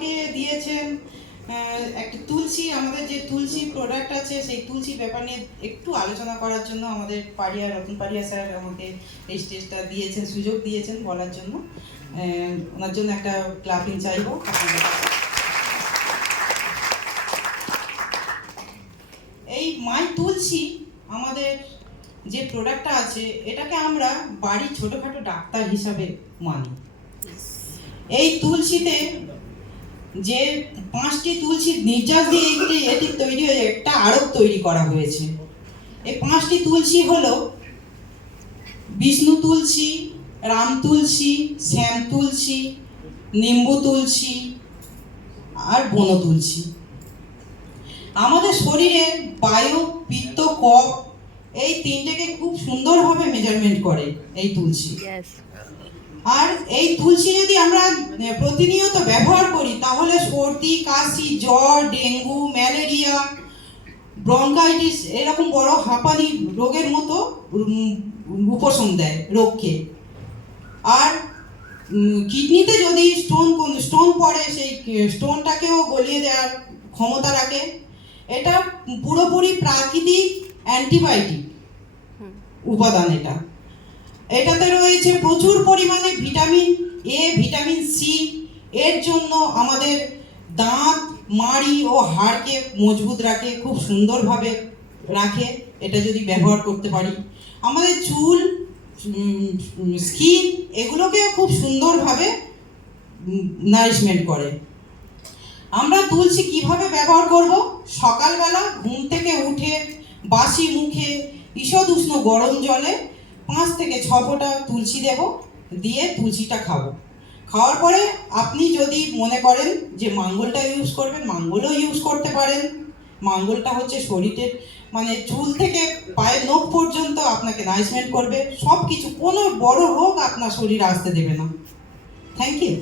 আমাকে দিয়েছেন একটা তুলসী, আমাদের যে তুলসী প্রোডাক্ট আছে সেই তুলসী ব্যাপার নিয়ে একটু আলোচনা করার জন্য আমাদের রতন পাড়িয়া স্যার আমাকে এই স্টেজটা দিয়েছেন, সুযোগ দিয়েছেন বলার জন্য। ওনার জন্য একটা ক্লাপিং চাইবো। এই মাই তুলসী আমাদের যে প্রোডাক্টটা আছে এটাকে আমরা বাড়ির ছোটোখাটো ডাক্তার হিসাবে মানি। এই তুলসীতে যে 5টি তুলসীর নির্যাস দিয়ে এটি তৈরি হয়ে একটা আড়ত তৈরি করা হয়েছে। এই 5টি তুলসী হলো বিষ্ণু তুলসী, রাম তুলসী, শ্যাম তুলসী, নিম্বু তুলসী আর বন তুলসী। আমাদের শরীরে বায়ু, পিত্ত, কফ এই তিনটেকে খুব সুন্দরভাবে মেজারমেন্ট করে এই তুলসী। আর এই তুলসী যদি আমরা প্রতিনিয়ত ব্যবহার করি তাহলে সর্দি, কাশি, জ্বর, ডেঙ্গু, ম্যালেরিয়া, ব্রঙ্কাইটিস এরকম বড় হাঁপানি রোগের মতো উপশম দেয় রোগকে। আর কিডনিতে যদি স্টোন পড়ে সেই স্টোনটাকেও গলিয়ে দেওয়ার ক্ষমতা রাখে। এটা পুরোপুরি প্রাকৃতিক অ্যান্টিবায়োটিক উপাদান। এটাতে রয়েছে প্রচুর পরিমাণে ভিটামিন এ, ভিটামিন সি। এর জন্য আমাদের দাঁত, মাড়ি ও হাড়কে মজবুত রাখে, খুব সুন্দরভাবে রাখে এটা যদি ব্যবহার করতে পারি। আমাদের চুল, স্কিন এগুলোকেও খুব সুন্দরভাবে নারিশমেন্ট করে। আমরা তুলসী কিভাবে ব্যবহার করব? সকালবেলা ঘুম থেকে উঠে বাসি মুখে ঈষৎ উষ্ণ গরম জলে 5 থেকে 6 ফোঁটা তুলসী দেব, দিয়ে তুলসীটা খাবো। খাওয়ার পরে আপনি যদি মনে করেন যে মাঙ্গলটা ইউজ করবেন, মাঙ্গলও ইউজ করতে পারেন। মাঙ্গলটা হচ্ছে শরীরের মানে চুল থেকে পায়ের নখ পর্যন্ত আপনাকে নারিশমেন্ট করবে। সব কিছু, কোনো বড় রোগ আপনার শরীরে আসতে দেবে না। Thank you.